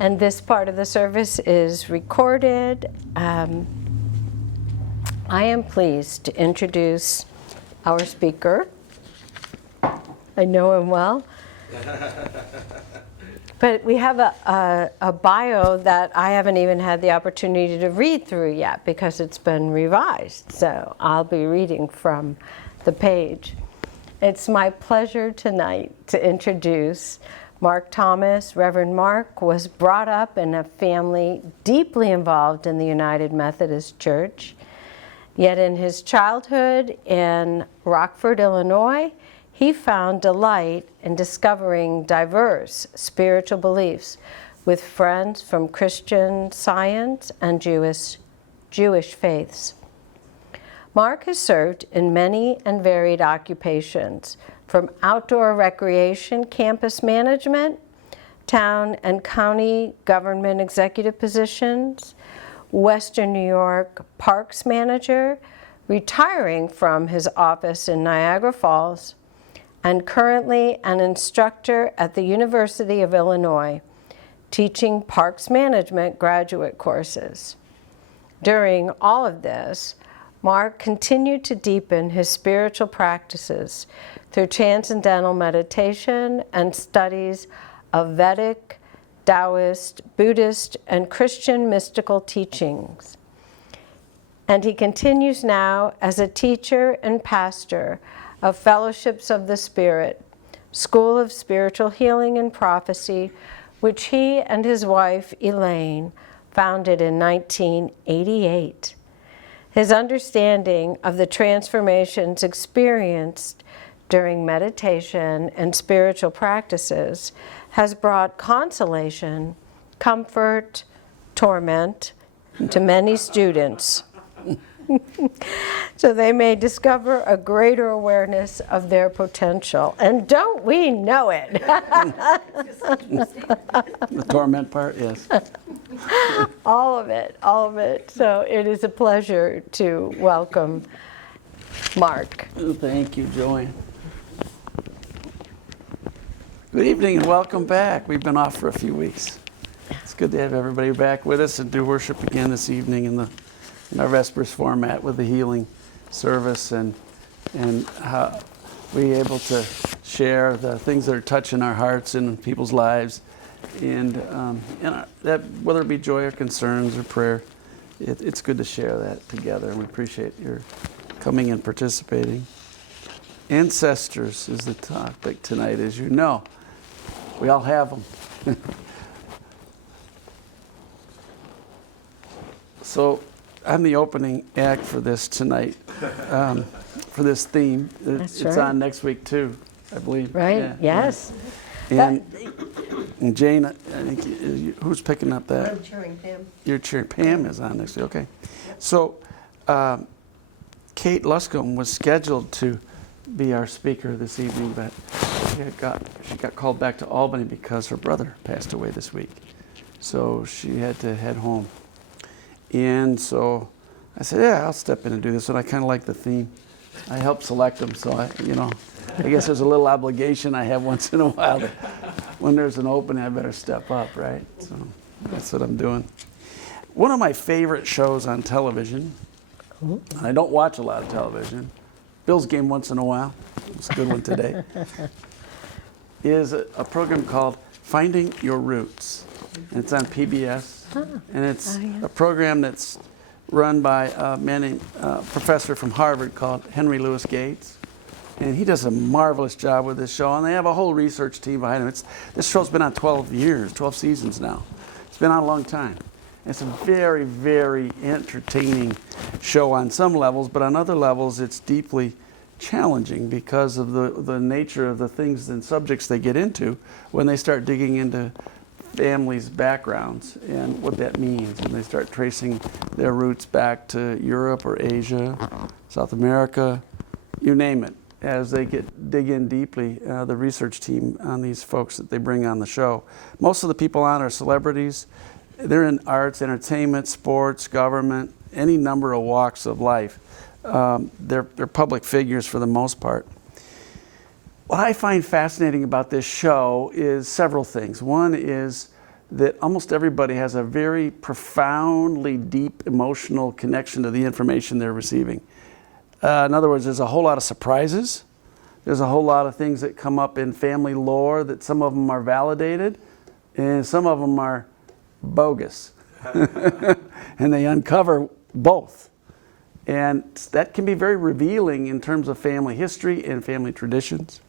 and this part of the service is recorded. I am pleased to introduce our speaker. I know him well. But we have a bio that I haven't even had the opportunity to read through yet because it's been revised. So I'll be reading from the page. It's my pleasure tonight to introduce Mark Thomas. Reverend Mark was brought up in a family deeply involved in the United Methodist Church. Yet in his childhood in Rockford, Illinois, he found delight in discovering diverse spiritual beliefs with friends from Christian Science and Jewish faiths. Mark has served in many and varied occupations, from outdoor recreation, campus management, town and county government executive positions, Western New York parks manager, retiring from his office in Niagara Falls, and currently an instructor at the University of Illinois, teaching parks management graduate courses. During all of this, Mark continued to deepen his spiritual practices through transcendental meditation and studies of Vedic, Taoist, Buddhist, and Christian mystical teachings. And he continues now as a teacher and pastor of Fellowships of the Spirit, School of Spiritual Healing and Prophecy, which he and his wife, Elaine, founded in 1988. His understanding of the transformations experienced during meditation and spiritual practices has brought consolation, comfort, torment to many students, so they may discover a greater awareness of their potential. And don't we know it? The torment part, yes. All of it, all of it. So it is a pleasure to welcome Mark. Thank you, Joanne. Good evening and welcome back. We've been off for a few weeks. It's good to have everybody back with us and do worship again this evening in our Vespers format with the healing service and how we're able to share the things that are touching our hearts and people's lives, and that whether it be joy or concerns or prayer, it's good to share that together. We appreciate your coming and participating. Ancestors is the topic tonight, as you know. We all have them. So I'm the opening act for this tonight, for this theme. It's right. On next week too, I believe. Right, yeah, yes. And Jane, I think, who's picking up that? I'm cheering Pam. You're cheering. Pam is on next week, okay. So Kate Luscombe was scheduled to be our speaker this evening, but she got called back to Albany because her brother passed away this week. So she had to head home. And so I said, yeah, I'll step in and do this. And I kind of like the theme. I helped select them, so I guess there's a little obligation I have once in a while. When there's an opening, I better step up, right? So that's what I'm doing. One of my favorite shows on television, and I don't watch a lot of television, Bill's game once in a while, it's a good one today, is a program called Finding Your Roots. And it's on PBS. And it's a program that's run by a man named professor from Harvard called Henry Louis Gates. And he does a marvelous job with this show. And they have a whole research team behind him. This show's been on 12 seasons now. It's been on a long time. It's a very, very entertaining show on some levels, but on other levels it's deeply challenging because of the nature of the things and subjects they get into when they start digging into families' backgrounds and what that means. And they start tracing their roots back to Europe or Asia, South America, you name it. As they dig in deeply, the research team on these folks that they bring on the show. Most of the people on are celebrities. They're in arts, entertainment, sports, government, any number of walks of life. They're public figures for the most part. What I find fascinating about this show is several things. One is that almost everybody has a very profoundly deep emotional connection to the information they're receiving. In other words, there's a whole lot of surprises. There's a whole lot of things that come up in family lore that some of them are validated and some of them are bogus. And they uncover both. And that can be very revealing in terms of family history and family traditions.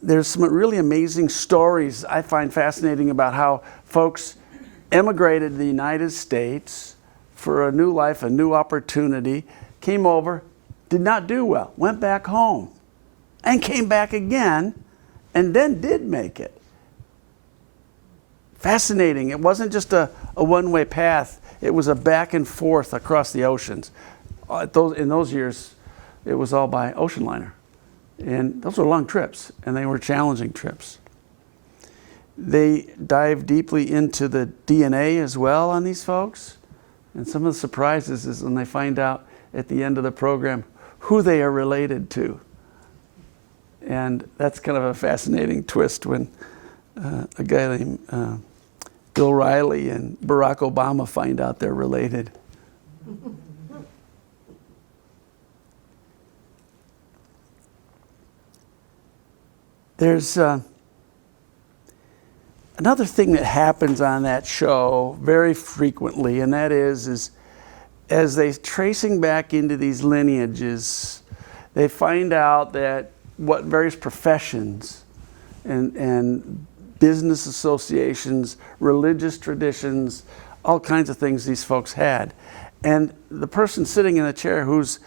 There's some really amazing stories I find fascinating about how folks emigrated to the United States for a new life, a new opportunity, came over, did not do well, went back home, and came back again, and then did make it. Fascinating. It wasn't just a one-way path. It was a back and forth across the oceans. In those years, it was all by ocean liner. And those were long trips, and they were challenging trips. They dive deeply into the DNA as well on these folks. And some of the surprises is when they find out at the end of the program who they are related to. And that's kind of a fascinating twist when a guy named Bill Riley and Barack Obama find out they're related. There's another thing that happens on that show very frequently, and that is as they're tracing back into these lineages, they find out that what various professions and business associations, religious traditions, all kinds of things these folks had. And the person sitting in the chair who's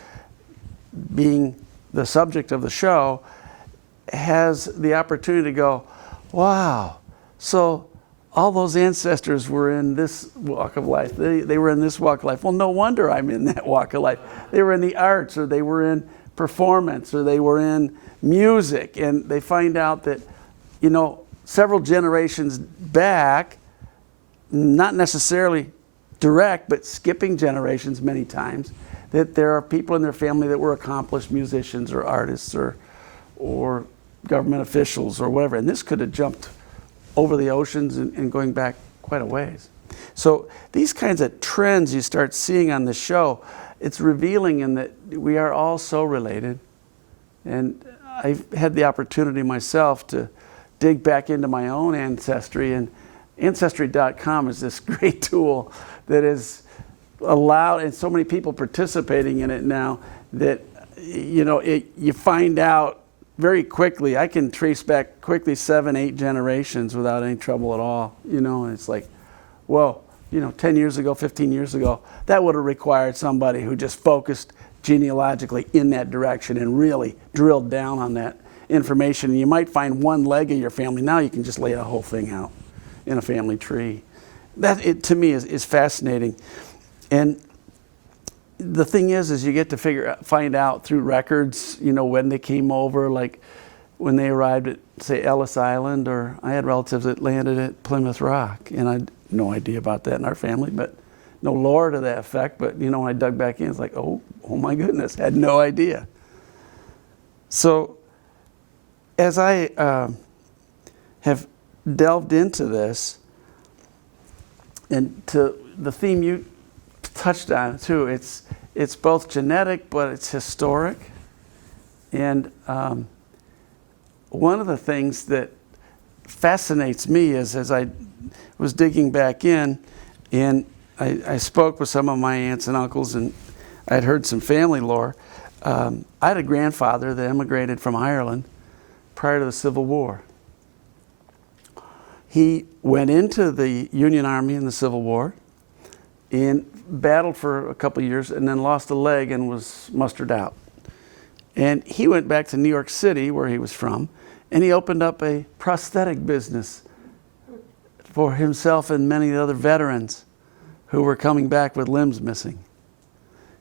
being the subject of the show has the opportunity to go, wow, so all those ancestors were in this walk of life. They were in this walk of life. Well, no wonder I'm in that walk of life. They were in the arts, or they were in performance, or they were in music. And they find out that, several generations back, not necessarily direct, but skipping generations many times, that there are people in their family that were accomplished musicians or artists or government officials or whatever. And this could have jumped over the oceans and going back quite a ways. So these kinds of trends you start seeing on the show, it's revealing in that we are all so related. And I've had the opportunity myself to dig back into my own ancestry, and Ancestry.com is this great tool that is allowed, and so many people participating in it now that you find out very quickly. I can trace back quickly 7-8 generations without any trouble at all. And it's like, whoa, 10 years ago, 15 years ago, that would have required somebody who just focused genealogically in that direction and really drilled down on that information. And you might find one leg of your family. Now you can just lay the whole thing out in a family tree. That, to me, is fascinating. And the thing is you get to find out through records, when they came over, like when they arrived at, say, Ellis Island, or I had relatives that landed at Plymouth Rock, and I had no idea about that in our family, but no lore to that effect. But, when I dug back in, it's like, oh my goodness, had no idea. So as I have delved into this, and to the theme you touched on too, it's both genetic, but it's historic. And one of the things that fascinates me is, as I was digging back in, and I spoke with some of my aunts and uncles, and I'd heard some family lore. I had a grandfather that immigrated from Ireland prior to the Civil War. He went into the Union Army in the Civil War and battled for a couple of years, and then lost a leg and was mustered out. And he went back to New York City, where he was from, and he opened up a prosthetic business for himself and many other veterans who were coming back with limbs missing.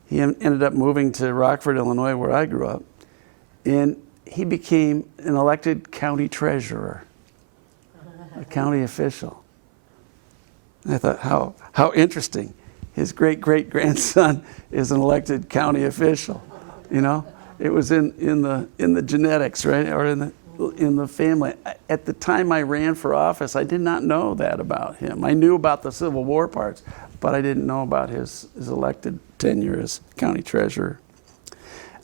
He ended up moving to Rockford, Illinois, where I grew up, and he became an elected county treasurer, a county official. And I thought, how interesting. His great-great-grandson is an elected county official. It was in the genetics, right? Or in in the family. At the time I ran for office, I did not know that about him. I knew about the Civil War parts, but I didn't know about his elected tenure as county treasurer.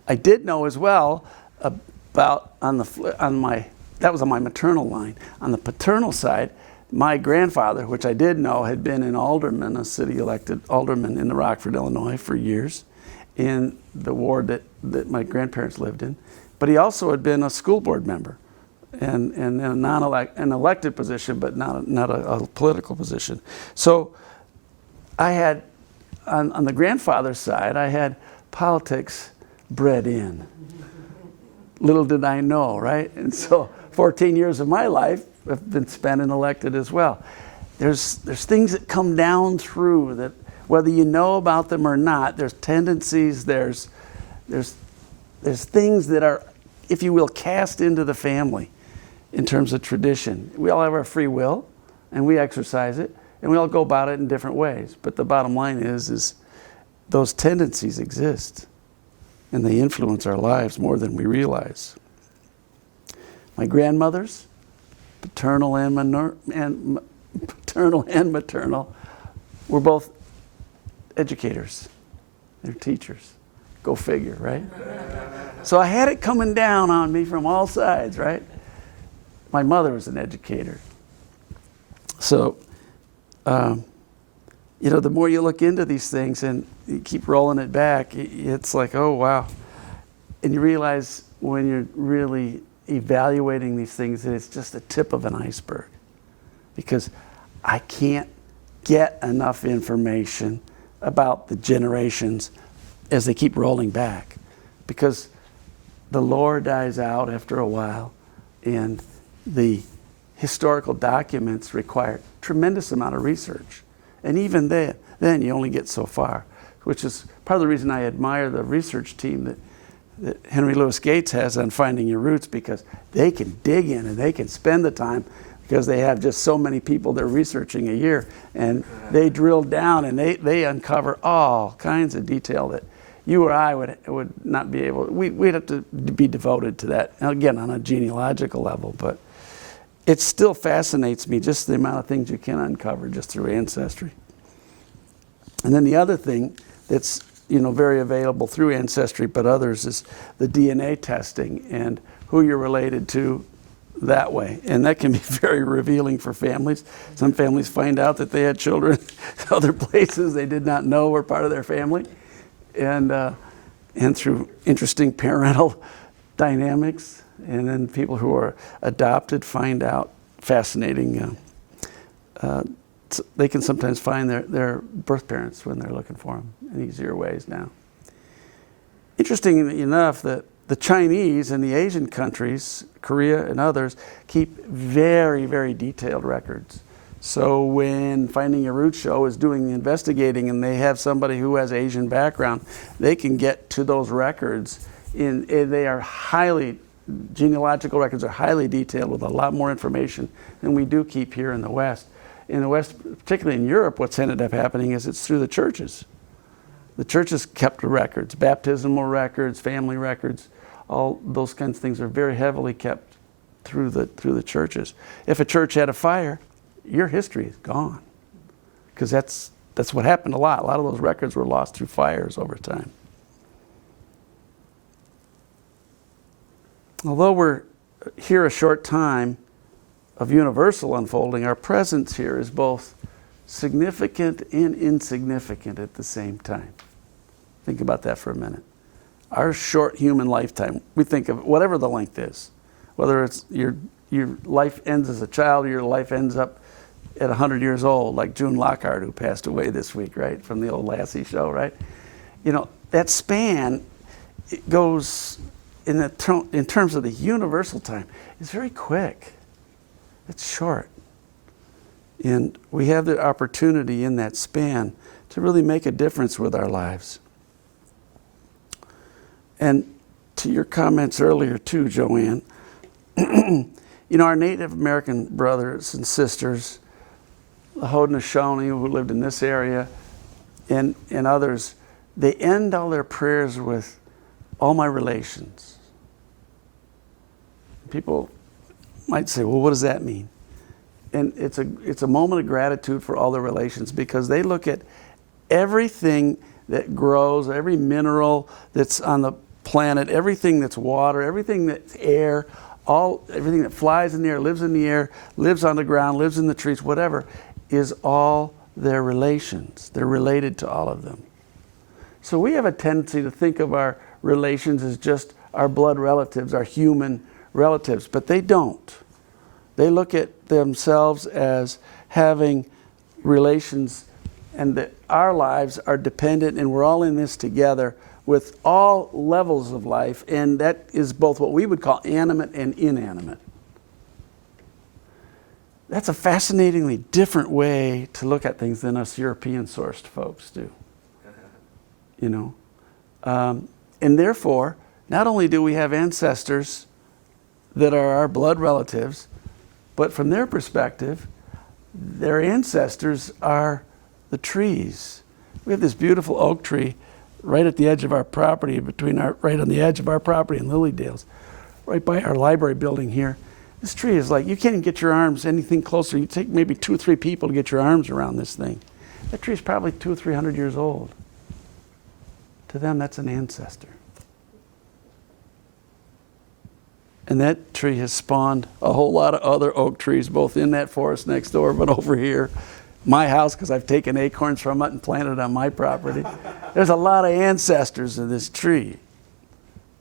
I did know as well about that was on my maternal line. On the paternal side, my grandfather, which I did know, had been an alderman, a city elected alderman in Rockford, Illinois for years in the ward that my grandparents lived in. But he also had been a school board member and in an elected position, but not a political position. So I had, on the grandfather's side, I had politics bred in. Little did I know, right? And so 14 years of my life have been spent in elected as well. There's things that come down through that, whether you know about them or not, there's tendencies, there's things that are, if you will, cast into the family in terms of tradition. We all have our free will, and we exercise it, and we all go about it in different ways. But the bottom line is those tendencies exist, and they influence our lives more than we realize. My grandmothers, paternal and maternal, were both educators. They're teachers. Go figure, right? So I had it coming down on me from all sides, right? My mother was an educator. So, the more you look into these things and you keep rolling it back, it's like, oh, wow. And you realize when you're really evaluating these things that it's just the tip of an iceberg. Because I can't get enough information about the generations as they keep rolling back. Because the lore dies out after a while, and the historical documents require tremendous amount of research. And even then you only get so far, which is part of the reason I admire the research team that Henry Louis Gates has on Finding Your Roots, because they can dig in and they can spend the time because they have just so many people they're researching a year, and they drill down and they uncover all kinds of detail that you or I would not be able, we'd have to be devoted to that, again, on a genealogical level. But it still fascinates me, just the amount of things you can uncover just through ancestry. And then the other thing that's very available through ancestry, but others, is the DNA testing and who you're related to that way. And that can be very revealing for families. Some families find out that they had children other places they did not know were part of their family. And through interesting parental dynamics. And then people who are adopted find out fascinating, they can sometimes find their birth parents when they're looking for them in easier ways now. Interestingly enough, that the Chinese and the Asian countries, Korea and others, keep very, very detailed records. So when Finding Your Roots show is doing the investigating and they have somebody who has Asian background, they can get to those records. Genealogical records are highly detailed with a lot more information than we do keep here in the West. In the West, particularly in Europe, what's ended up happening is it's through the churches. The churches kept the records, baptismal records, family records, all those kinds of things are very heavily kept through the churches. If a church had a fire, your history is gone, because that's what happened a lot. A lot of those records were lost through fires over time. Although we're here a short time of universal unfolding, our presence here is both significant and insignificant at the same time. Think about that for a minute. Our short human lifetime, we think of whatever the length is, whether it's your life ends as a child or your life ends up at 100 years old, like June Lockhart, who passed away this week, right, from the old Lassie show, right? That span, it goes in terms of the universal time, it's very quick. It's short. And we have the opportunity in that span to really make a difference with our lives. And to your comments earlier too, Joanne, our Native American brothers and sisters, the Haudenosaunee who lived in this area, and others, they end all their prayers with all my relations. People might say, well, what does that mean? And it's a moment of gratitude for all the relations, because they look at everything that grows, every mineral that's on the planet, everything that's water, everything that's air, everything that flies in the air, lives in the air, lives on the ground, lives in the trees, whatever, is all their relations. They're related to all of them. So we have a tendency to think of our relations as just our blood relatives, our human relatives, but they don't. They look at themselves as having relations, and that our lives are dependent, and we're all in this together with all levels of life, and that is both what we would call animate and inanimate. That's a fascinatingly different way to look at things than us European-sourced folks do. You know? And therefore, not only do we have ancestors that are our blood relatives, but from their perspective, their ancestors are the trees. We have this beautiful oak tree right at the edge of our property, right on the edge of our property in Lilydale's, right by our library building here. This tree is like, you can't even get your arms anything closer. You take maybe 2 or 3 people to get your arms around this thing. That tree is probably 200 or 300 years old. To them, that's an ancestor. And that tree has spawned a whole lot of other oak trees, both in that forest next door, but over here. My house, because I've taken acorns from it and planted it on my property. There's a lot of ancestors of this tree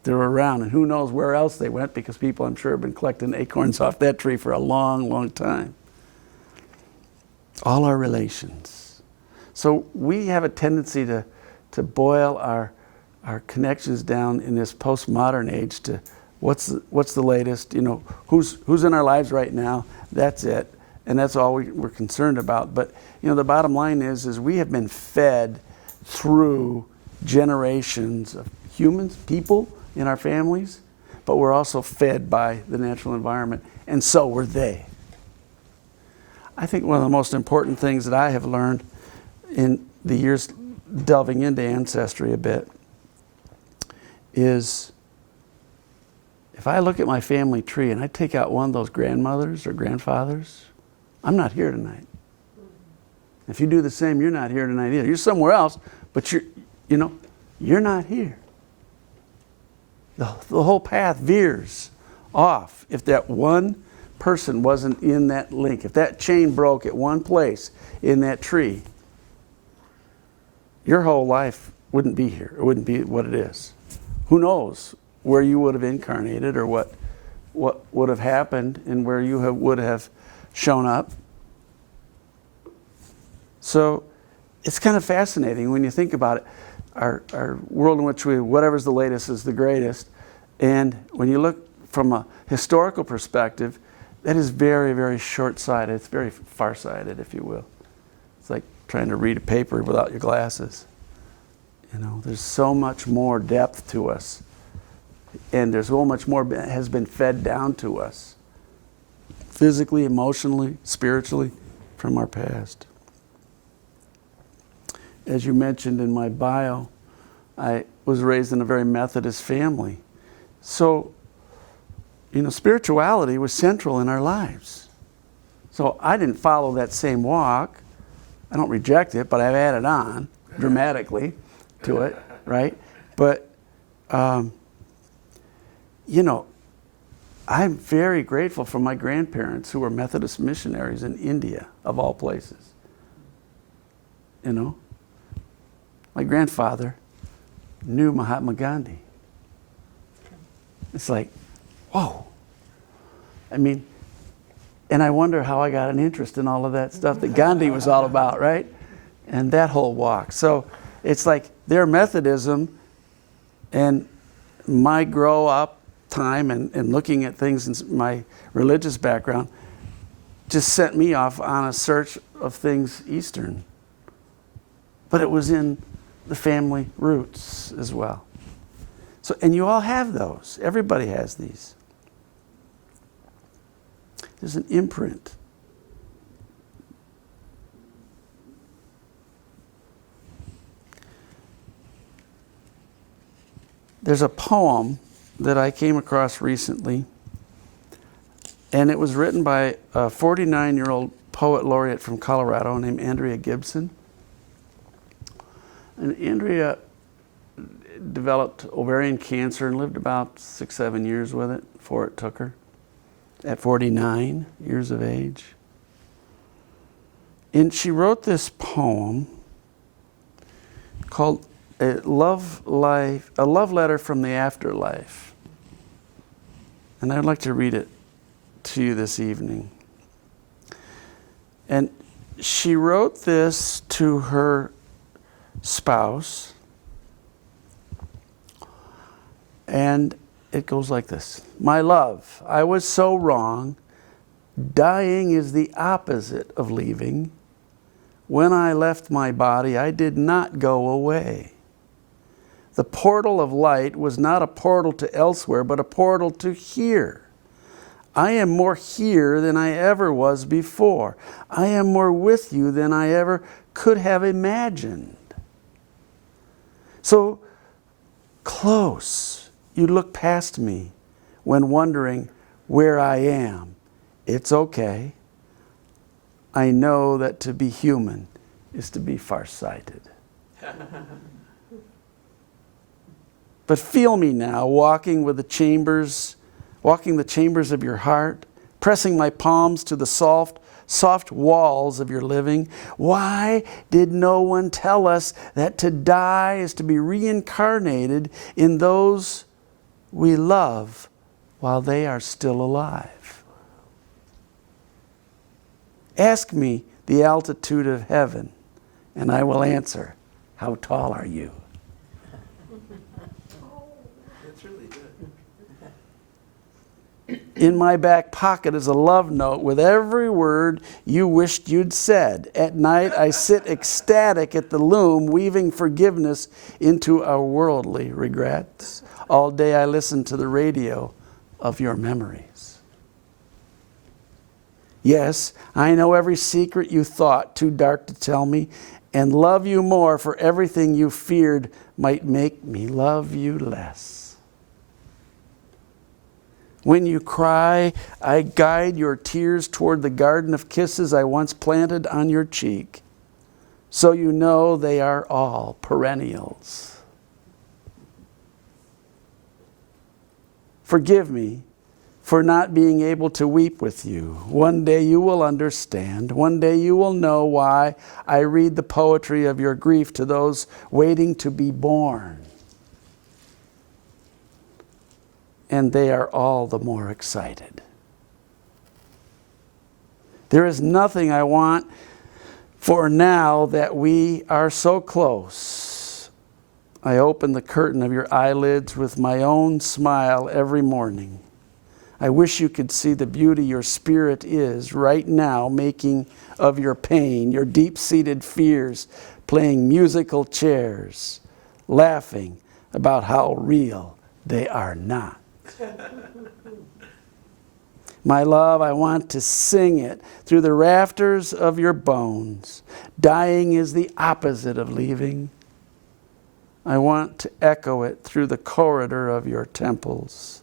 that are around, and who knows where else they went, because people, I'm sure, have been collecting acorns off that tree for a long, long time. All our relations. So we have a tendency to boil our connections down in this postmodern age to what's the latest, you know, who's in our lives right now, that's it. And that's all we're concerned about. But, you know, the bottom line is we have been fed through generations of humans, people in our families, but we're also fed by the natural environment, and so were they. I think one of the most important things that I have learned in the years delving into ancestry a bit is, if I look at my family tree and I take out one of those grandmothers or grandfathers, I'm not here tonight. If you do the same, you're not here tonight either. You're somewhere else, but you're not here. The whole path veers off if that one person wasn't in that link. If that chain broke at one place in that tree, your whole life wouldn't be here. It wouldn't be what it is. Who knows where you would have incarnated, or what would have happened, and where you would have shown up. So it's kind of fascinating when you think about it. Our world in which whatever's the latest is the greatest. And when you look from a historical perspective, that is very, very short-sighted. It's very far-sighted, if you will. It's like trying to read a paper without your glasses. You know, there's so much more depth to us. And there's so much more has been fed down to us, physically, emotionally, spiritually, from our past. As you mentioned in my bio, I was raised in a very Methodist family. So, you know, spirituality was central in our lives. So I didn't follow that same walk. I don't reject it, but I've added on dramatically to it, right? But, you know, I'm very grateful for my grandparents who were Methodist missionaries in India, of all places. You know? My grandfather knew Mahatma Gandhi. It's like, whoa. I mean, and I wonder how I got an interest in all of that stuff that Gandhi was all about, right? And that whole walk. So it's like their Methodism and my grow up time and looking at things in my religious background just sent me off on a search of things Eastern. But it was in the family roots as well. So, and you all have those. Everybody has these. There's an imprint. There's a poem that I came across recently And it was written by a 49-year-old poet laureate from Colorado named Andrea Gibson. And Andrea developed ovarian cancer and lived about 6-7 years with it before it took her at 49 years of age. And she wrote this poem called a love letter from the afterlife. And I'd like to read it to you this evening. And she wrote this to her spouse, and it goes like this. My love, I was so wrong. Dying is the opposite of leaving. When I left my body, I did not go away. The portal of light was not a portal to elsewhere, but a portal to here. I am more here than I ever was before. I am more with you than I ever could have imagined. So close, you look past me when wondering where I am. It's okay. I know that to be human is to be farsighted. But feel me now, walking the chambers of your heart, pressing my palms to the soft walls of your living. Why did no one tell us that to die is to be reincarnated in those we love while they are still alive? Ask me the altitude of heaven, and I will answer, how tall are you? In my back pocket is a love note with every word you wished you'd said. At night I sit ecstatic at the loom, weaving forgiveness into our worldly regrets. All day I listen to the radio of your memories. Yes, I know every secret you thought too dark to tell me, and love you more for everything you feared might make me love you less. When you cry, I guide your tears toward the garden of kisses I once planted on your cheek, so you know they are all perennials. Forgive me for not being able to weep with you. One day you will understand. One day you will know why I read the poetry of your grief to those waiting to be born. And they are all the more excited. There is nothing I want for now that we are so close. I open the curtain of your eyelids with my own smile every morning. I wish you could see the beauty your spirit is right now making of your pain, your deep-seated fears, playing musical chairs, laughing about how real they are not. My love, I want to sing it through the rafters of your bones. Dying is the opposite of leaving. I want to echo it through the corridor of your temples.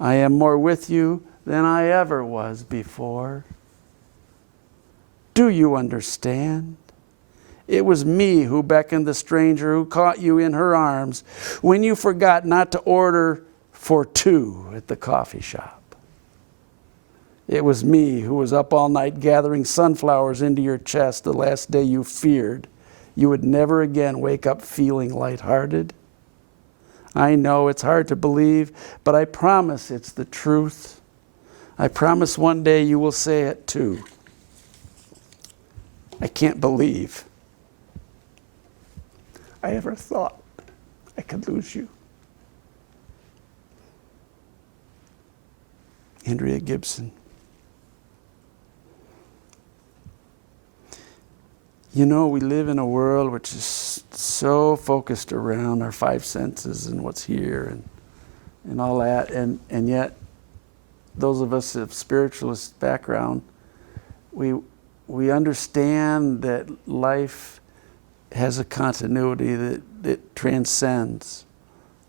I am more with you than I ever was before. Do you understand? It was me who beckoned the stranger who caught you in her arms when you forgot not to order for two at the coffee shop. It was me who was up all night gathering sunflowers into your chest the last day you feared you would never again wake up feeling lighthearted. I know it's hard to believe, but I promise it's the truth. I promise one day you will say it too. I can't believe I ever thought I could lose you. Andrea Gibson. You know, we live in a world which is so focused around our five senses and what's here and all that, and yet those of us of spiritualist background, we understand that life has a continuity that transcends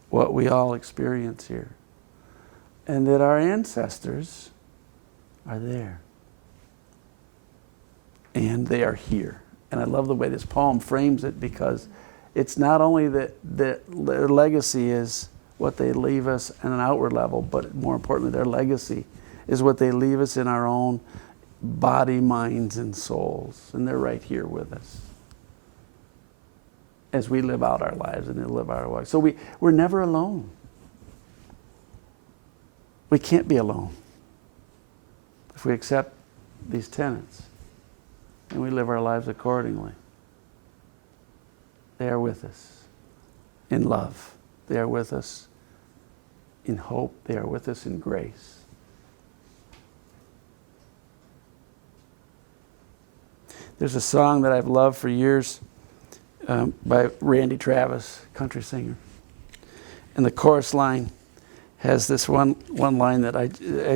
what we all experience here. And that our ancestors are there. And they are here. And I love the way this poem frames it, because it's not only that their legacy is what they leave us on an outward level, but more importantly, their legacy is what they leave us in our own body, minds, and souls. And they're right here with us as we live out our lives and they live our lives. So we're never alone. We can't be alone if we accept these tenets and we live our lives accordingly. They are with us in love. They are with us in hope. They are with us in grace. There's a song that I've loved for years by Randy Travis, country singer. And the chorus line has this one line that I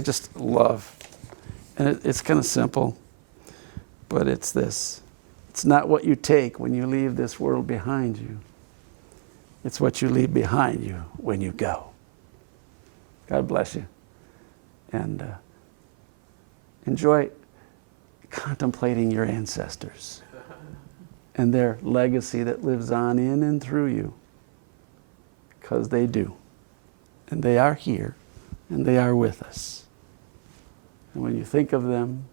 just love. And it's kind of simple, but it's this. It's not what you take when you leave this world behind you. It's what you leave behind you when you go. God bless you. And enjoy contemplating your ancestors and their legacy that lives on in and through you. Because they do. And they are here. And they are with us. And when you think of them,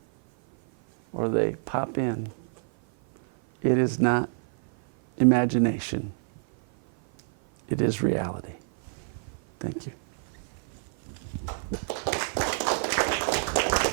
or they pop in, it is not imagination. It is reality. Thank you.